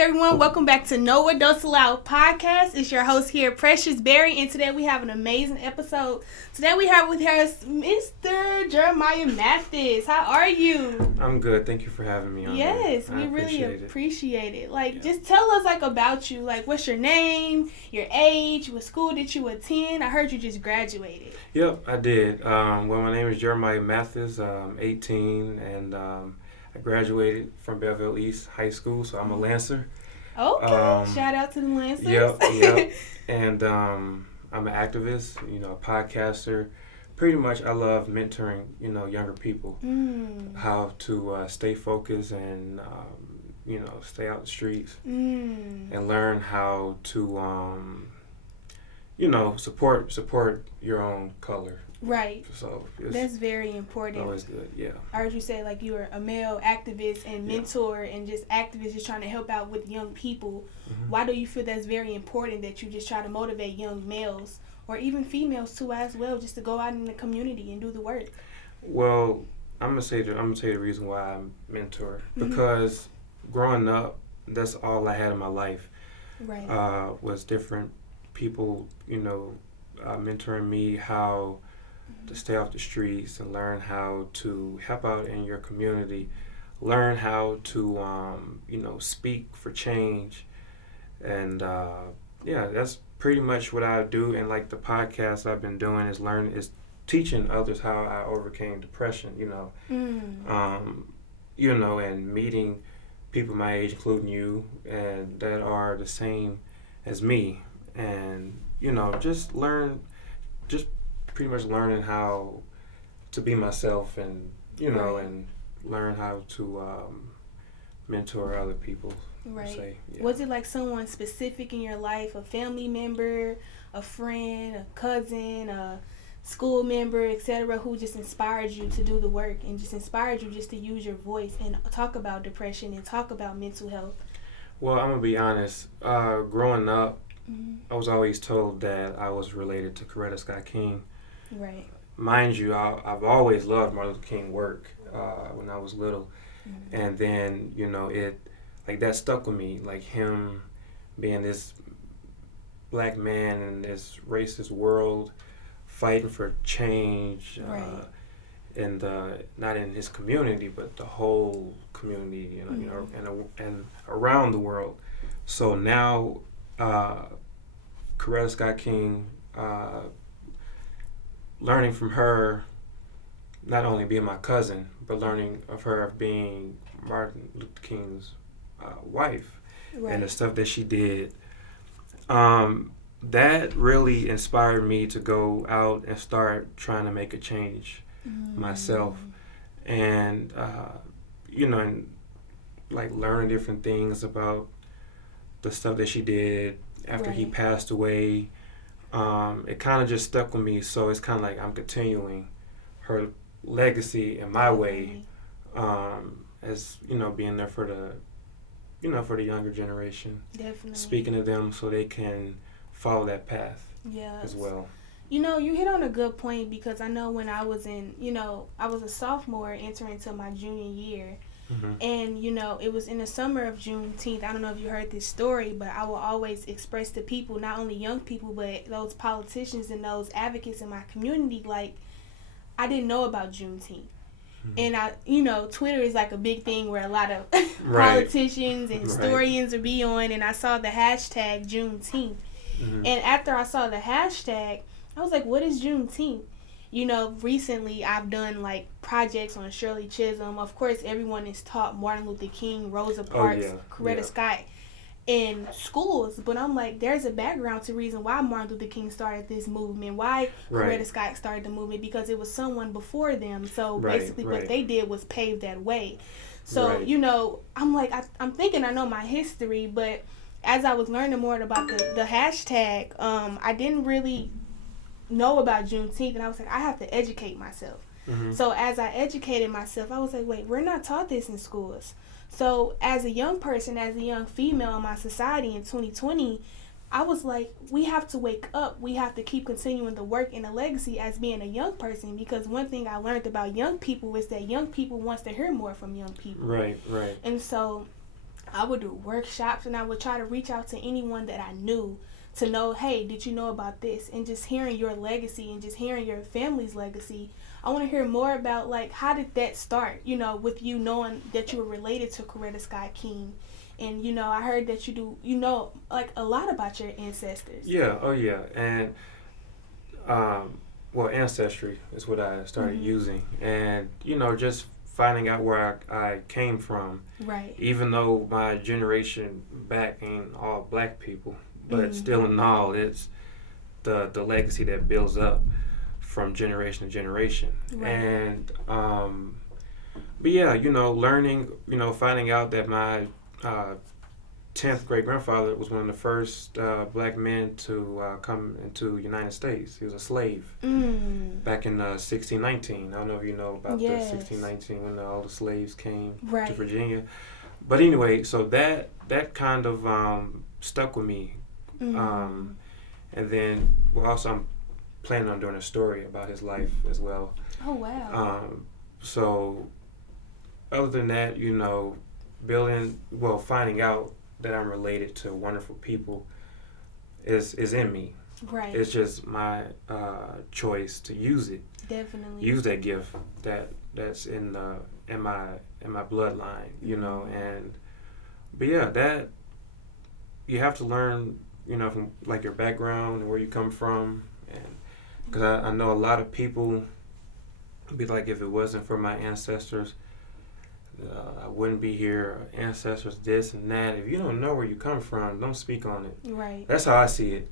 everyone? Welcome back to No Adults Allowed podcast. It's your host here, Precious Berry, and today we have an amazing episode. Today we have with us Mr. Jeremiah Mathis. How are you? I'm good. Thank you for having me on. Yes, we really appreciate it. Just tell us about you. What's your name, your age, what school did you attend? I heard you just graduated. Yep, I did. My name is Jeremiah Mathis. I'm 18, and I graduated from Belleville East High School, so I'm a Lancer. Okay, shout out to the Lancers. Yep. And I'm an activist, a podcaster. Pretty much I love mentoring, younger people, how to stay focused and, stay out the streets and learn how to, support your own color. Right. So that's very important. Always good, yeah. I heard you say you were a male activist and mentor and just activist just trying to help out with young people. Mm-hmm. Why do you feel that's very important that you just try to motivate young males or even females too as well, just to go out in the community and do the work? Well, I'm gonna tell you the reason why I mentor, because growing up, that's all I had in my life. Right. Was different people, mentoring me how to stay off the streets and learn how to help out in your community, learn how to, speak for change. And, that's pretty much what I do. And the podcast I've been doing is teaching others how I overcame depression, and meeting people my age, including you, and that are the same as me. And, just pretty much learning how to be myself and, and learn how to mentor other people. Right. Was it someone specific in your life, a family member, a friend, a cousin, a school member, etc., who just inspired you to do the work and just inspired you just to use your voice and talk about depression and talk about mental health? Well, I'm going to be honest. Growing up, I was always told that I was related to Coretta Scott King. Right. Mind you, I've always loved Martin Luther King work when I was little. And then, it that stuck with me, him being this black man in this racist world, fighting for change, and not in his community, but the whole community, and around the world. So now, Coretta Scott King, learning from her, not only being my cousin, but learning of her being Martin Luther King's wife, and the stuff that she did, that really inspired me to go out and start trying to make a change myself, and and learn different things about the stuff that she did after he passed away. It kind of just stuck with me, so it's kind of I'm continuing her legacy in my way, as being there for the younger generation. Definitely. Speaking to them so they can follow that path as well. You hit on a good point, because I know when I was I was a sophomore entering into my junior year. And, it was in the summer of Juneteenth. I don't know if you heard this story, but I will always express to people, not only young people, but those politicians and those advocates in my community, I didn't know about Juneteenth. And Twitter is a big thing where a lot of politicians and historians will be on, and I saw the hashtag Juneteenth. And after I saw the hashtag, I was like, what is Juneteenth? Recently I've done projects on Shirley Chisholm. Of course, everyone is taught Martin Luther King, Rosa Parks, Coretta Scott in schools. But I'm there's a background to reason why Martin Luther King started this movement, why Coretta Scott started the movement, because it was someone before them. So basically what they did was pave that way. So, I'm thinking I know my history, but as I was learning more about the hashtag, I didn't really know about Juneteenth, and I was I have to educate myself. So as I educated myself, I was wait, we're not taught this in schools. So as a young person, as a young female in my society in 2020, I was we have to wake up. We have to keep continuing the work and the legacy as being a young person, because one thing I learned about young people is that young people wants to hear more from young people. Right. And so I would do workshops, and I would try to reach out to anyone that I knew to know, hey, did you know about this? And just hearing your legacy and just hearing your family's legacy, I want to hear more about, like, how did that start, you know, with you knowing that you were related to Coretta Scott King. And, you know, I heard that you do, you know, like, a lot about your ancestors. Yeah, oh yeah. And, well, Ancestry is what I started using. And, you know, just finding out where I came from. Right. Even though my generation back ain't all black people, but still in all, it's the legacy that builds up from generation to generation. Right. And, but yeah, you know, learning, you know, finding out that my 10th great grandfather was one of the first black men to come into the United States. He was a slave back in 1619. I don't know if you know about the 1619 when all the slaves came to Virginia. But anyway, so that kind of stuck with me. And then also I'm planning on doing a story about his life as well. Oh, wow. So other than that, you know, finding out that I'm related to wonderful people is in me. Right. It's just my choice to use it. Definitely. Use that gift that's in my bloodline, you know. And but yeah, that you have to learn, you know, from like your background and where you come from. And because I know a lot of people be like, if it wasn't for my ancestors, I wouldn't be here. Ancestors, this and that. If you don't know where you come from, don't speak on it. Right. That's how I see it.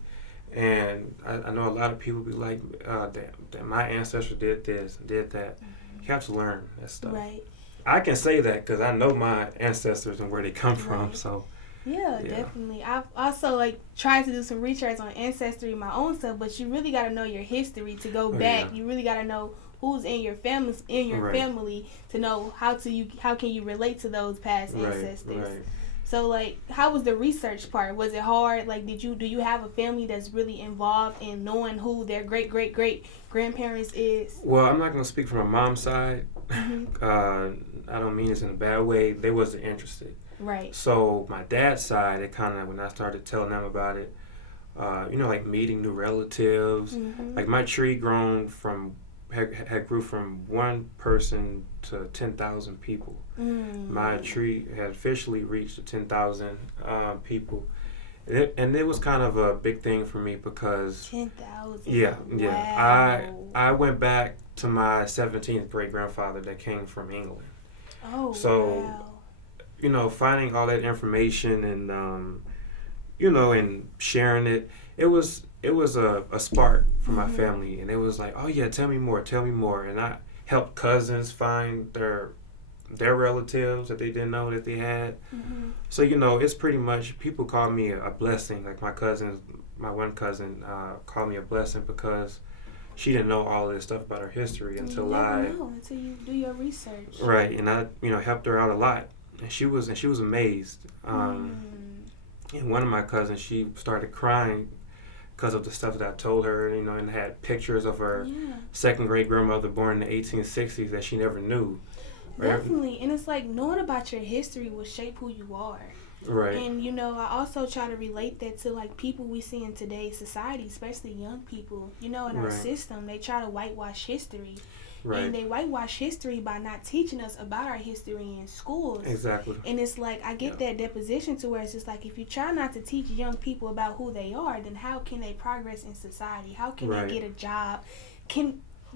And I know a lot of people be like, that my ancestors did this, did that. You have to learn that stuff. Right. I can say that because I know my ancestors and where they come from. So. Yeah, definitely. I've also like tried to do some research on Ancestry my own self, but you really got to know your history to go back. You really got to know who's in your family to know how can you relate to those past ancestors. Right. So like, how was the research part? Was it hard? Like, do you have a family that's really involved in knowing who their great great great grandparents is? Well, I'm not gonna speak from my mom's side. I don't mean this in a bad way. They wasn't interested. Right. So my dad's side, it kind of, when I started telling them about it, you know, like meeting new relatives. Like my tree had grew from one person to 10,000 people. My tree had officially reached 10,000 people. And it was kind of a big thing for me because 10,000. Yeah. Wow. I went back to my 17th great grandfather that came from England. Oh, so, wow. You know, finding all that information and you know, and sharing it, it was a spark for my family, and it was like, oh yeah, tell me more, and I helped cousins find their relatives that they didn't know that they had. So, you know, it's pretty much, people call me a blessing. Like my one cousin called me a blessing because she didn't know all of this stuff about her history until until you do your research. Right, and I, you know, helped her out a lot, and she was amazed. And one of my cousins, she started crying because of the stuff that I told her, you know, and had pictures of her second great grandmother born in the 1860s that she never knew. Right? Definitely, and it's like knowing about your history will shape who you are. Right. And, you know, I also try to relate that to, like, people we see in today's society, especially young people. You know, in our system, they try to whitewash history. Right. And they whitewash history by not teaching us about our history in schools. Exactly. And it's like, I get that deposition to where it's just like, if you try not to teach young people about who they are, then how can they progress in society? How can they get a job?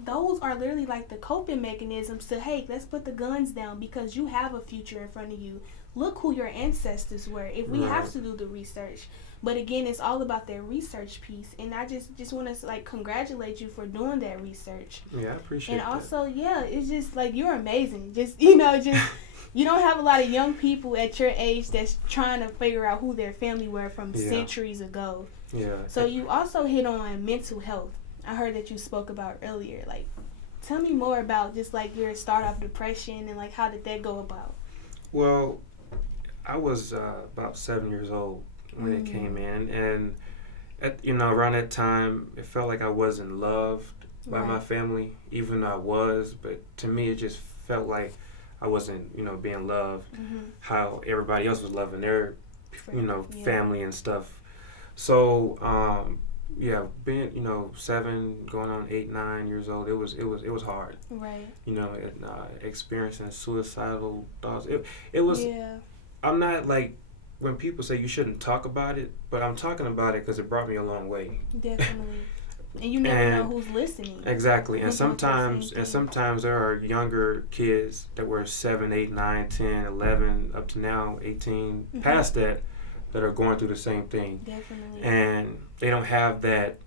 Those are literally like the coping mechanisms to, hey, let's put the guns down because you have a future in front of you. Look who your ancestors were if we have to do the research. But again, it's all about that research piece. And I just want to, like, congratulate you for doing that research. Yeah, I appreciate that. And that. also, it's just, like, you're amazing. Just, you know, you don't have a lot of young people at your age that's trying to figure out who their family were from centuries ago. Yeah. So you also hit on mental health. I heard that you spoke about earlier. Like, tell me more about just, like, your start off depression and, like, how did that go about? Well, I was about 7 years old when it came in, and around that time, it felt like I wasn't loved by my family, even though I was. But to me, it just felt like I wasn't, being loved how everybody else was loving their, family and stuff. So, being, 7, going on 8, 9 years old, it was hard. Right. Experiencing suicidal thoughts. It was. Yeah. I'm not like when people say you shouldn't talk about it, but I'm talking about it because it brought me a long way. Definitely. And you never know who's listening. Exactly. And sometimes there are younger kids that were 7, 8, 9, 10, 11, up to now 18, past that are going through the same thing. Definitely. And they don't have that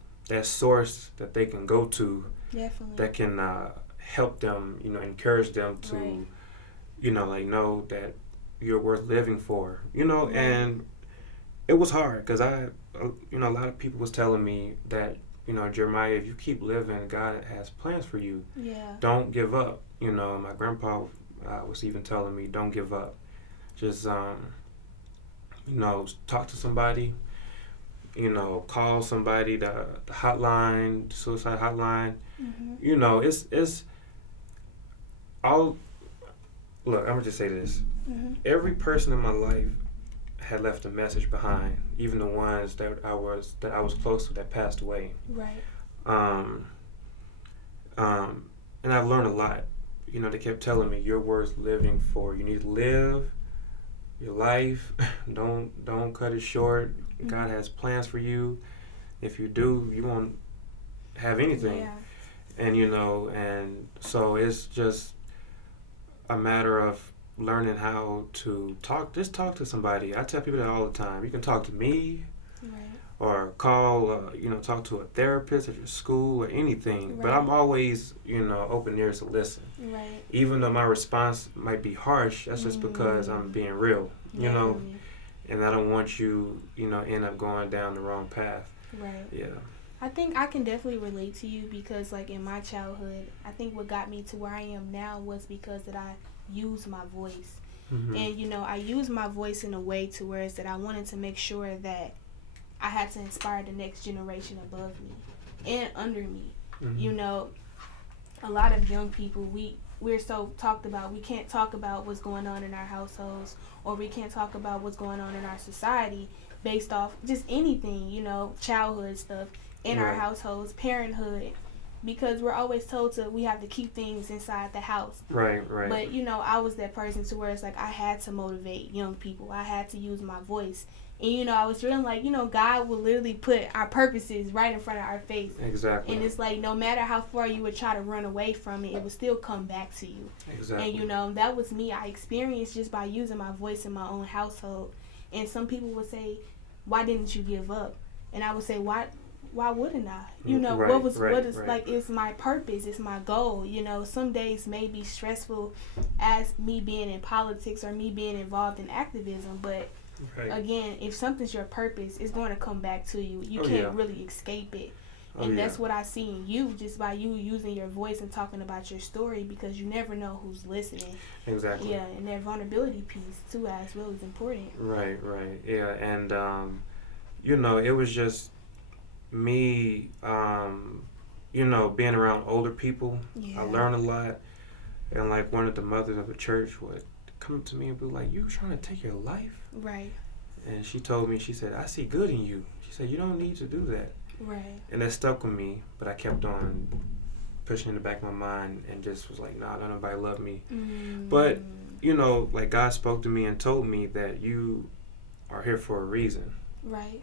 source that they can go to. Definitely. That can help them, encourage them to, know that you're worth living for, and it was hard because a lot of people was telling me that, Jeremiah, if you keep living, God has plans for you. Yeah. Don't give up. My grandpa was even telling me, don't give up. Just, talk to somebody, call somebody, the hotline, the suicide hotline. It's all, look, I'm going to just say this. Every person in my life had left a message behind, even the ones that I was close to that passed away. Right. And I've learned a lot. They kept telling me you're worth living for. You need to live your life. Don't cut it short. God has plans for you. If you do, you won't have anything. Yeah. And and so it's just a matter of learning how to talk to somebody. I tell people that all the time. You can talk to me, right, or call, talk to a therapist at your school or anything. Right. But I'm always, open ears to listen. Right. Even though my response might be harsh, that's just because I'm being real, and I don't want you, end up going down the wrong path. Right. Yeah. I think I can definitely relate to you because, like, in my childhood, I think what got me to where I am now was because that I use my voice. And I use my voice in a way to where it's that I wanted to make sure that I had to inspire the next generation above me and under me. A lot of young people, we're so talked about, we can't talk about what's going on in our households, or we can't talk about what's going on in our society based off just anything, childhood stuff in our households, parenthood, because we're always told we have to keep things inside the house. Right. But, I was that person to where it's like I had to motivate young people. I had to use my voice. And, I was feeling like, God will literally put our purposes right in front of our face. Exactly. And it's like no matter how far you would try to run away from it, it would still come back to you. Exactly. And, that was me. I experienced just by using my voice in my own household. And some people would say, why didn't you give up? And I would say, why wouldn't I? Like, it's my purpose, it's my goal. Some days may be stressful as me being in politics or me being involved in activism, but again, if something's your purpose, it's going to come back to you. You can't really escape it. And that's what I see in you, just by you using your voice and talking about your story, because you never know who's listening. Exactly. Yeah, and that vulnerability piece too as well is important. Right. Yeah, and it was just me, being around older people. I learned a lot. And like one of the mothers of the church would come to me and be like, you trying to take your life? Right. And she told me, she said, I see good in you. She said, you don't need to do that. Right. And that stuck with me, but I kept on pushing in the back of my mind and just was like, nah, don't nobody love me. But, like God spoke to me and told me that you are here for a reason. Right.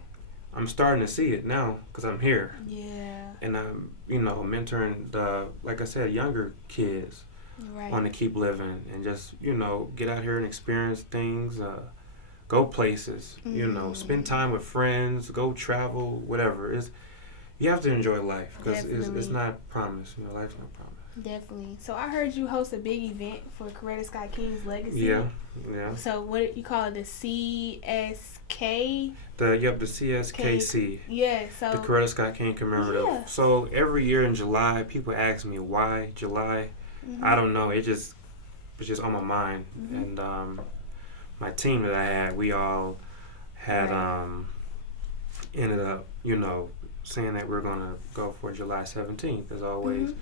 I'm starting to see it now because I'm here. Yeah. And I'm, mentoring the, like I said, younger kids on to keep living and just, get out here and experience things, go places, spend time with friends, go travel, whatever. You have to enjoy life because it's not promised. Life's not promised. Definitely. So I heard you host a big event for Coretta Scott King's legacy. Yeah. So what you call it, the CSK? The CSKC. Yeah. So the Coretta Scott King commemorative. Yeah. So every year in July, people ask me why July. I don't know. It was just on my mind, and my team that I had, we all had ended up, saying that we're gonna go for July 17th as always.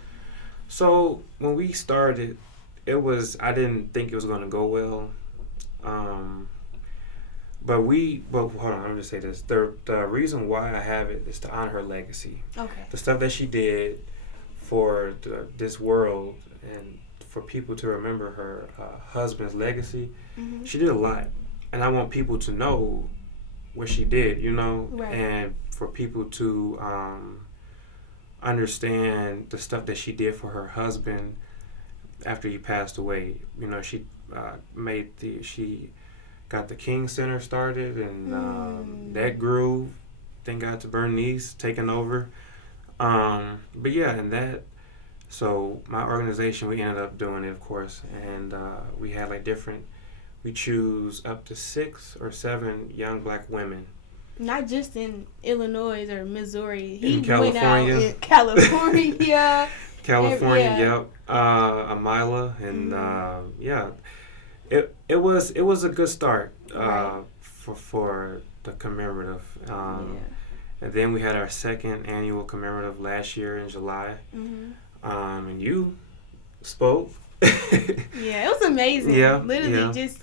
So when we started, I didn't think it was going to go well. But hold on, let me just say this. The reason why I have it is to honor her legacy. Okay. The stuff that she did for this world and for people to remember her husband's legacy, she did a lot. And I want people to know what she did, Right. and for people to understand the stuff that she did for her husband after he passed away. She she got the King Center started, and that grew. Thank God to Bernice taking over. But yeah, and that. So my organization, we ended up doing it, of course, and we had we choose up to 6 or 7 young black women. Not just in Illinois or Missouri. He In California. went out in California. California, Yeah. yep. Amila, and yeah, it was a good start Right. for the commemorative. And then we had our 2nd annual commemorative last year in July. And you spoke. Yeah, it was amazing. Yeah, Literally, yeah. just,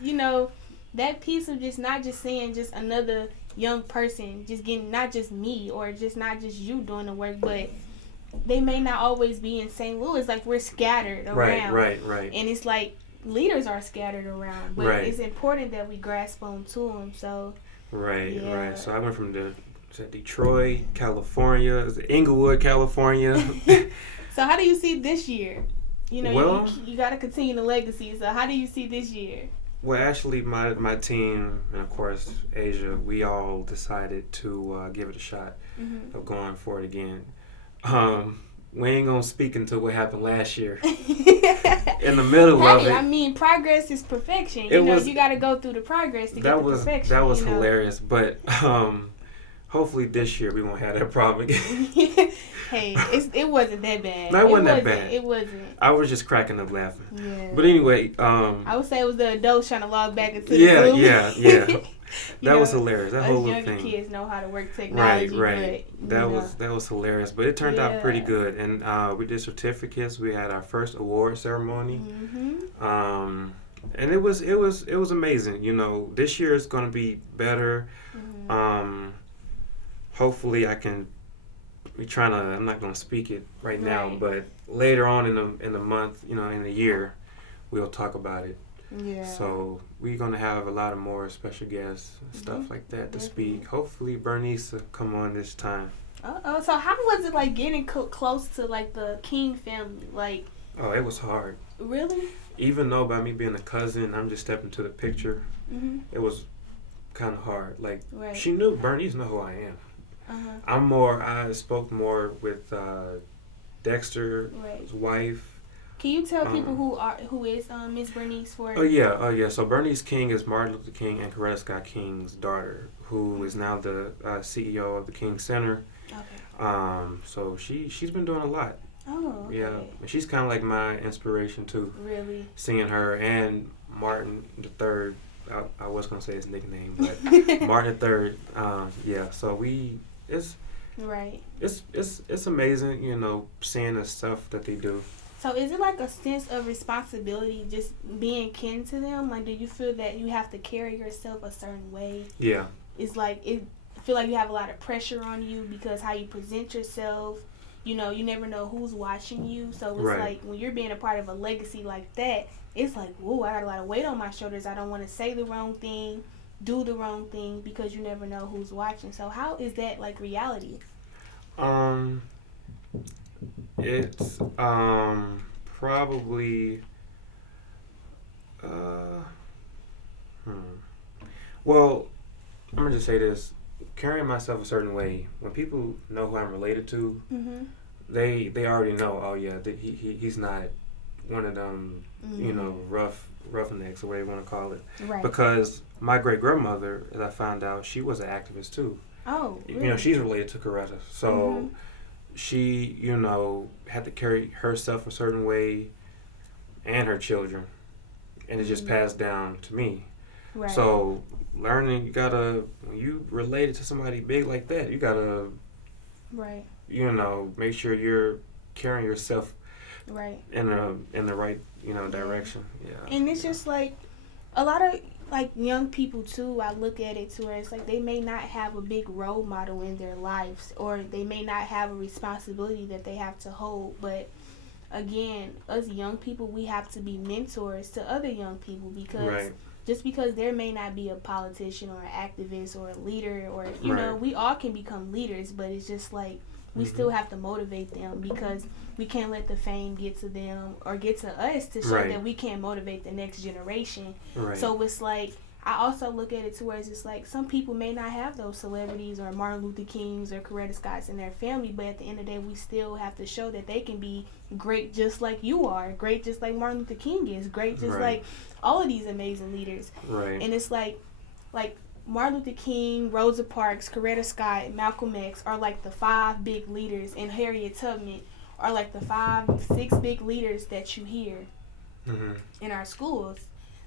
that piece of just not just saying just another young person, just getting not just me or just not just you doing the work, but they may not always be in St. Louis. Like, we're scattered around. Right. And it's like leaders are scattered around, but it's important that we grasp onto them. So, Right. yeah. So I went from Detroit, California, Inglewood, California. So how do you see this year? Well, you got to continue the legacy. So how do you see this year? Well, actually, my team and of course Asia, we all decided to give it a shot of going for it again. We ain't gonna speak into what happened last year. In the middle of it, I mean, progress is perfection. You got to go through the progress to get the perfection. That was hilarious, but hopefully this year we won't have that problem again. Hey, it wasn't that bad. No, it wasn't that bad. It wasn't. I was just cracking up laughing. Yeah. But anyway, I would say it was the adults trying to log back into the Zoom. Yeah. That was hilarious. That whole younger thing. Kids know how to work technology. Right. But, that was hilarious, but it turned out pretty good. And we did certificates. We had our first award ceremony. And it was amazing. This year is going to be better. Hopefully, I can. I'm not going to speak it right now, but later on in the month, in the year, we'll talk about it. Yeah. So we're going to have a lot of more special guests and stuff like that to speak. Hopefully Bernice will come on this time. So how was it like getting close to like the King family? Like. Oh, it was hard. Really? Even though by me being a cousin, I'm just stepping to the picture. It was kind of hard. Like Bernice know who I am. I spoke more with Dexter, his wife. Can you tell people who is Miss Bernice for? Oh yeah. So Bernice King is Martin Luther King and Coretta Scott King's daughter, who is now the CEO of the King Center. Okay. So she's been doing a lot. Oh. Okay. Yeah, she's kind of like my inspiration too. Really. Seeing her and Martin III. I was gonna say his nickname, but Martin III. Yeah. So it's amazing, seeing the stuff that they do. So is it like a sense of responsibility just being kin to them? Like, do you feel that you have to carry yourself a certain way? Yeah. It's like, I feel like you have a lot of pressure on you because how you present yourself, you never know who's watching you. So it's like when you're being a part of a legacy like that, it's like, whoa, I got a lot of weight on my shoulders. I don't want to say the wrong thing, do the wrong thing because you never know who's watching. So how is that like reality? It's probably well, I'm gonna just say this: carrying myself a certain way. When people know who I'm related to, they already know. Oh yeah, he's not one of them, roughnecks or whatever you want to call it. Right. Because my great grandmother, as I found out, she was an activist too. Oh, really? She's related to Coretta, so she, had to carry herself a certain way, and her children, and it just passed down to me. Right. So learning, when you related to somebody big like that, you gotta, make sure you're carrying yourself Right. in the right, direction. Yeah. And it's just like a lot of like young people too. I look at it to where it's like they may not have a big role model in their lives, or they may not have a responsibility that they have to hold. But again, us young people, we have to be mentors to other young people, because Right. just because there may not be a politician or an activist or a leader, or you Right. know, we all can become leaders, but it's just like we still have to motivate them, because we can't let the fame get to them or get to us to show Right. that we can't motivate the next generation. Right. So it's like I also look at it to where it's just like some people may not have those celebrities or Martin Luther Kings or Coretta Scotts in their family, but at the end of the day, we still have to show that they can be great just like you are, great just like Martin Luther King is, great just Right. like all of these amazing leaders. Right. And it's like Martin Luther King, Rosa Parks, Coretta Scott, Malcolm X are like the 5 big leaders, and Harriet Tubman are like the 5, 6 big leaders that you hear in our schools.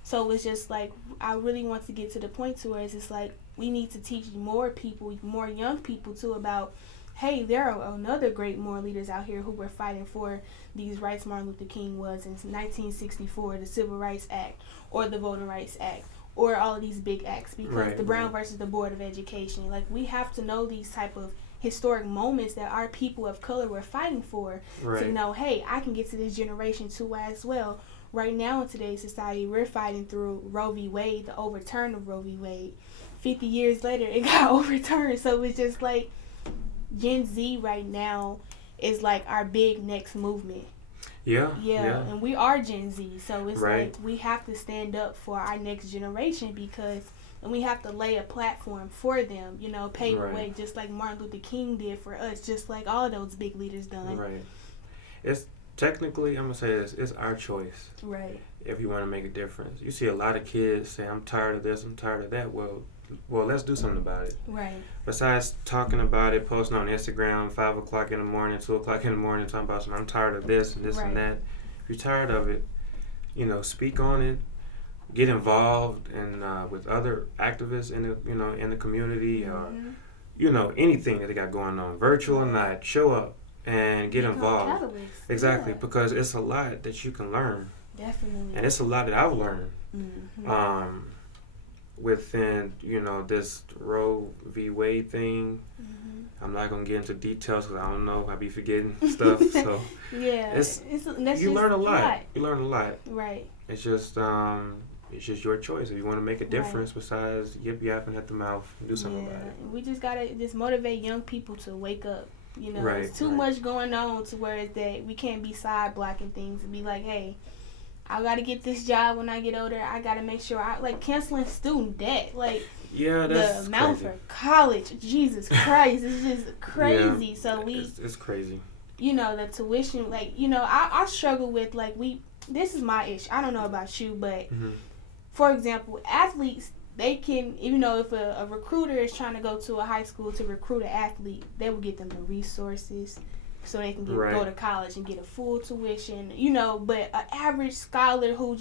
So it's just like I really want to get to the point to where it's just like we need to teach more people, more young people too, about hey, there are another great moral leaders out here who were fighting for these rights Martin Luther King was in 1964, the Civil Rights Act or the Voting Rights Act, or all of these big acts, because Right, the Brown versus the Board of Education. Like, we have to know these type of historic moments that our people of color were fighting for, Right. to know, hey, I can get to this generation too as well. Right now in today's society, we're fighting through Roe v. Wade, the overturn of Roe v. Wade. 50 years later, it got overturned. So it's just like Gen Z right now is like our big next movement. Yeah. And we are Gen Z, so it's Right. like we have to stand up for our next generation, and we have to lay a platform for them, pave the Right. way, just like Martin Luther King did for us, just like all those big leaders done. Right. It's technically, I'm gonna say this, it's our choice. Right. If you want to make a difference, you see a lot of kids say, "I'm tired of this, I'm tired of that." Well, let's do something about it. Right. Besides talking about it, posting on Instagram, 5 o'clock in the morning, 2 o'clock in the morning, talking about something, I'm tired of this and this Right. and that. If you're tired of it, speak on it, get involved, and with other activists in the community, or anything that they got going on, virtual or not, show up and get Become involved. catalysts. Exactly, Yeah. because it's a lot that you can learn, Definitely. and it's a lot that I've learned. Mhm. Within this Roe v. Wade thing. Mhm. I'm not gonna get into details because I don't know. I be forgetting stuff. So Yeah. it's that's you just learn a lot. You learn a lot. Right. It's just your choice if you want to make a difference. Besides yip yapping at the mouth, do something about it. We just gotta just motivate young people to wake up. Right, It's too much going on to where it's that we can't be side blocking things and be like, hey, I gotta get this job when I get older. I gotta make sure I like canceling student debt. Like, Yeah, that's the amount crazy. for college. Jesus Christ, it's just crazy. Yeah, So it's crazy. the tuition, like, I struggle with like this is my issue. I don't know about you, but for example, athletes, they can, if a recruiter is trying to go to a high school to recruit an athlete, they will get them the resources so they can go to college and get a full tuition, but an average scholar who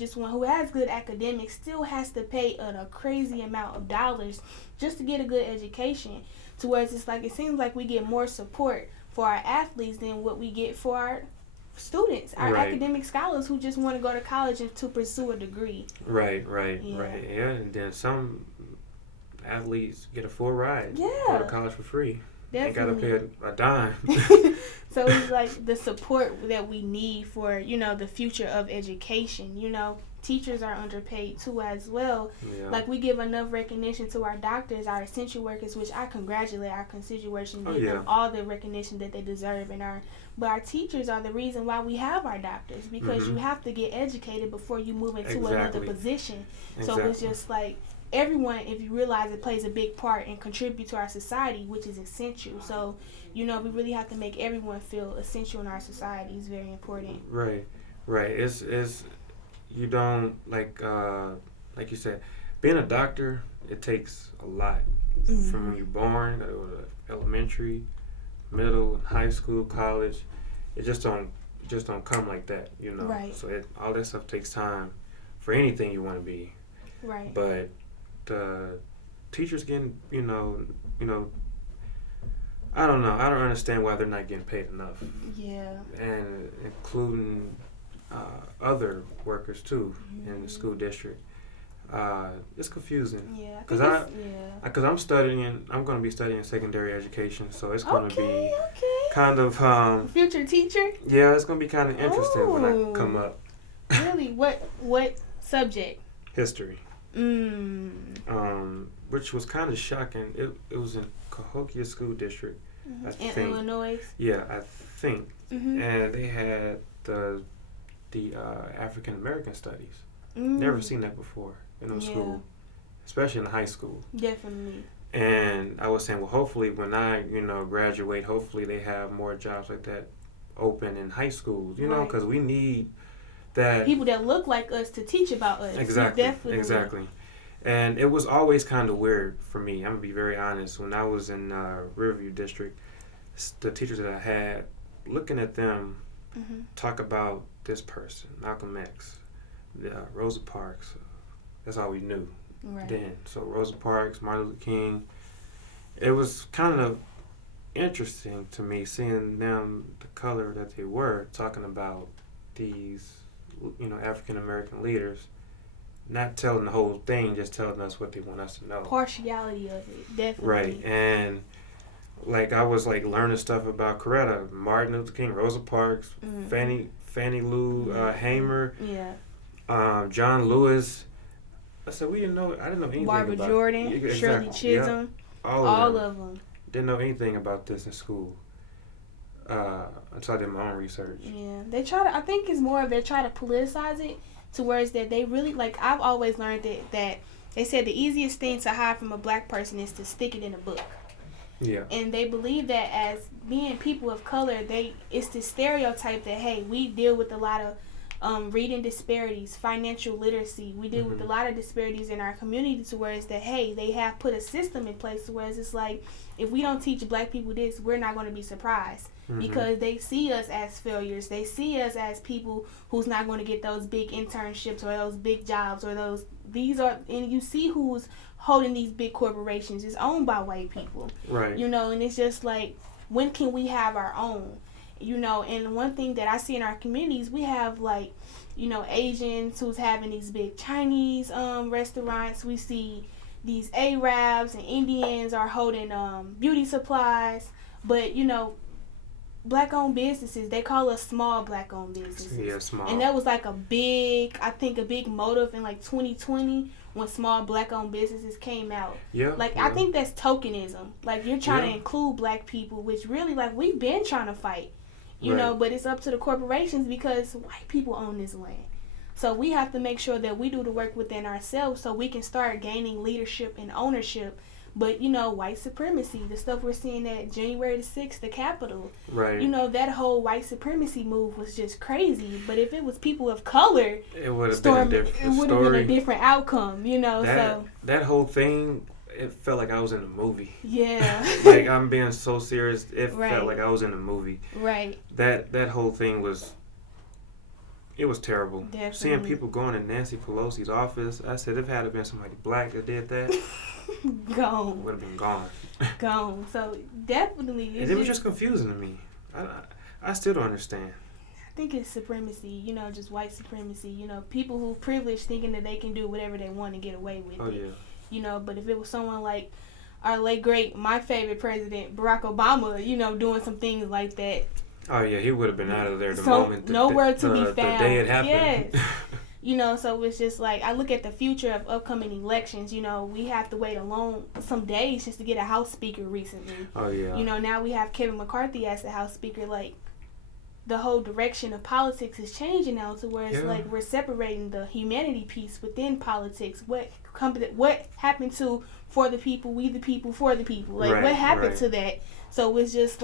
has good academics still has to pay a crazy amount of dollars just to get a good education, to where it's like, it seems like we get more support for our athletes than what we get for our students, our academic scholars who just want to go to college and to pursue a degree. Right. Yeah, and then some athletes get a full ride. Yeah. Go to college for free. Definitely. Ain't gotta pay a dime. So it's like the support that we need for, the future of education. Teachers are underpaid too as well. Yeah. Like, we give enough recognition to our doctors, our essential workers, which I congratulate our constitution, give them all the recognition that they deserve. But our teachers are the reason why we have our doctors, because you have to get educated before you move into another position. So it's just like, everyone, if you realize it, plays a big part and contribute to our society, which is essential. So, we really have to make everyone feel essential in our society. It's very important. Right. It's you don't like you said, being a doctor, it takes a lot. From when you're born, gotta go to elementary, middle, high school, college. It just don't come like that, Right. So all that stuff takes time for anything you want to be. Right. But the teachers getting, I don't know. I don't understand why they're not getting paid enough. Yeah. And including other workers too in the school district. It's confusing. Yeah. Because I'm studying. I'm going to be studying secondary education, so it's going to be okay. kind of future teacher. Yeah, it's going to be kind of interesting when I come up. Really? What subject? History. Which was kind of shocking. It was in Cahokia School District. I think. In Illinois. Yeah, I think. And they had the African American studies. Never seen that before in no school, especially in high school. Definitely. And I was saying, well, hopefully when I graduate, hopefully they have more jobs like that open in high schools. You know, because we need that people that look like us to teach about us. Exactly. Exactly. And it was always kind of weird for me. I'm gonna be very honest. When I was in Riverview District, the teachers that I had, looking at them talk about this person, Malcolm X, Rosa Parks. That's all we knew then. So Rosa Parks, Martin Luther King. It was kind of interesting to me seeing them, the color that they were, talking about these, African American leaders. Not telling the whole thing, just telling us what they want us to know. Partiality of it, definitely. Right, and I was learning stuff about Coretta, Martin Luther King, Rosa Parks, Fannie Lou Hamer, John Lewis. I said I didn't know anything Barbara about Jordan, exactly. Shirley Chisholm, all of them. Didn't know anything about this in school. Until I did my own research. Yeah, they try to. I think it's more of they try to politicize it. To words that they really I've always learned that they said the easiest thing to hide from a black person is to stick it in a book. Yeah. And they believe that as being people of color, it's the stereotype that hey, we deal with a lot of reading disparities, financial literacy. We deal with a lot of disparities in our community to where it's that hey, they have put a system in place to where it's like if we don't teach black people this, we're not going to be surprised. Because they see us as failures. They see us as people who's not going to get those big internships or those big jobs or and you see who's holding these big corporations. It's owned by white people. Right. And it's just when can we have our own? And one thing that I see in our communities, we have Asians who's having these big Chinese restaurants. We see these Arabs and Indians are holding beauty supplies. But, black-owned businesses, they call us small black-owned businesses. Yeah, small. And that was a big motive in 2020 when small black-owned businesses came out. Yeah. I think that's tokenism. You're trying to include black people, which really, we've been trying to fight, you know, but it's up to the corporations because white people own this land. So we have to make sure that we do the work within ourselves so we can start gaining leadership and ownership. But, white supremacy, the stuff we're seeing at January the 6th, the Capitol. Right. That whole white supremacy move was just crazy. But if it was people of color, it would have been a different story. It would have been a different outcome, That whole thing, it felt like I was in a movie. Yeah. I'm being so serious, it felt like I was in a movie. Right. That whole thing was... It was terrible. Definitely. Seeing people going in Nancy Pelosi's office, I said, if it had been somebody black that did that, gone. Would have been gone. Gone. So definitely. And it was just confusing to me. I still don't understand. I think it's supremacy, just white supremacy. People who privileged thinking that they can do whatever they want and get away with it. Yeah. But if it was someone like our late great, my favorite president, Barack Obama, doing some things like that. Oh, yeah, he would have been out of there the moment. Nowhere to be found. The day it happened. Yes. So it's just I look at the future of upcoming elections. We have to wait some days just to get a House Speaker recently. Oh, yeah. Now we have Kevin McCarthy as the House Speaker. The whole direction of politics is changing now to where it's we're separating the humanity piece within politics. What happened to for the people, we the people, for the people? What happened to that? So it's just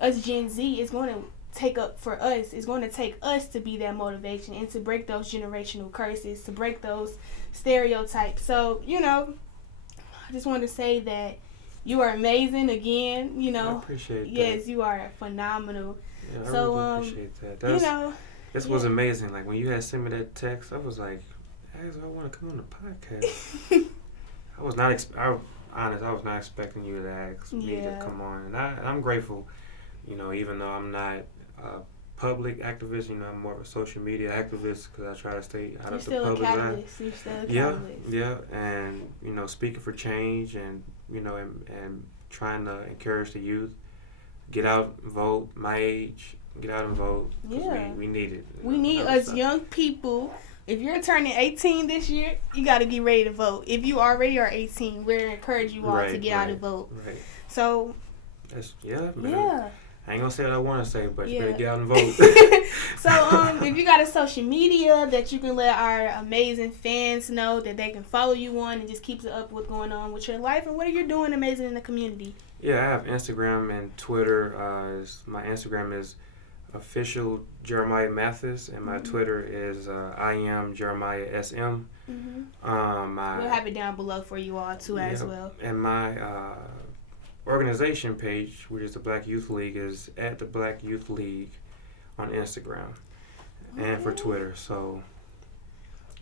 us Gen Z is going to take up for us. It's going to take us to be that motivation and to break those generational curses, to break those stereotypes. So, I just want to say that you are amazing again. I appreciate that. Yes, you are phenomenal. Yeah, I really appreciate that. This was amazing. When you had sent me that text, I was like, hey, I want to come on the podcast. I was not honest, I was not expecting you to ask me to come on. And I'm grateful, you know, even though I'm not a public activist, you know, I'm more of a social media activist because I try to stay out of the public eye. You're still a catalyst. Yeah, and, you know, speaking for change and, you know, and trying to encourage the youth, get out, vote, my age, get out and vote. Yeah. We need it. We need us young people. If you're turning 18 this year, you got to get ready to vote. If you already are 18, we're encouraging you all to get out and vote. Right. So, man. I ain't gonna say what I want to say, but you better get out and vote. So, if you got a social media that you can let our amazing fans know that they can follow you on and just keeps up what's going on with your life and what are you doing amazing in the community? Yeah, I have Instagram and Twitter. My Instagram is official Jeremiah Mathis, and my Twitter is I am Jeremiah SM. We'll have it down below for you all too as well. And my organization page, which is the Black Youth League, is at the Black Youth League on Instagram and for Twitter. So,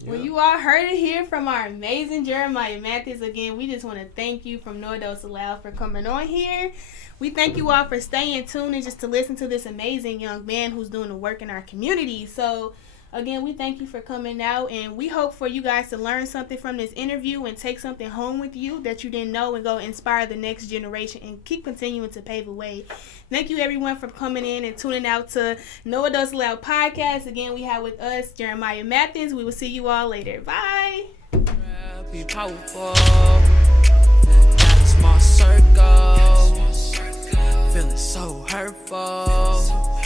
well, you all heard it here from our amazing Jeremiah Mathis. Again, we just want to thank you from No Dose Allowed for coming on here. We thank you all for staying tuned and just to listen to this amazing young man who's doing the work in our community. So, again, we thank you for coming out, and we hope for you guys to learn something from this interview and take something home with you that you didn't know and go inspire the next generation and keep continuing to pave the way. Thank you, everyone, for coming in and tuning out to No Adults Allowed podcast. Again, we have with us Jeremiah Mathis. We will see you all later. Bye. Be powerful. Got a small circle. Feeling so hurtful.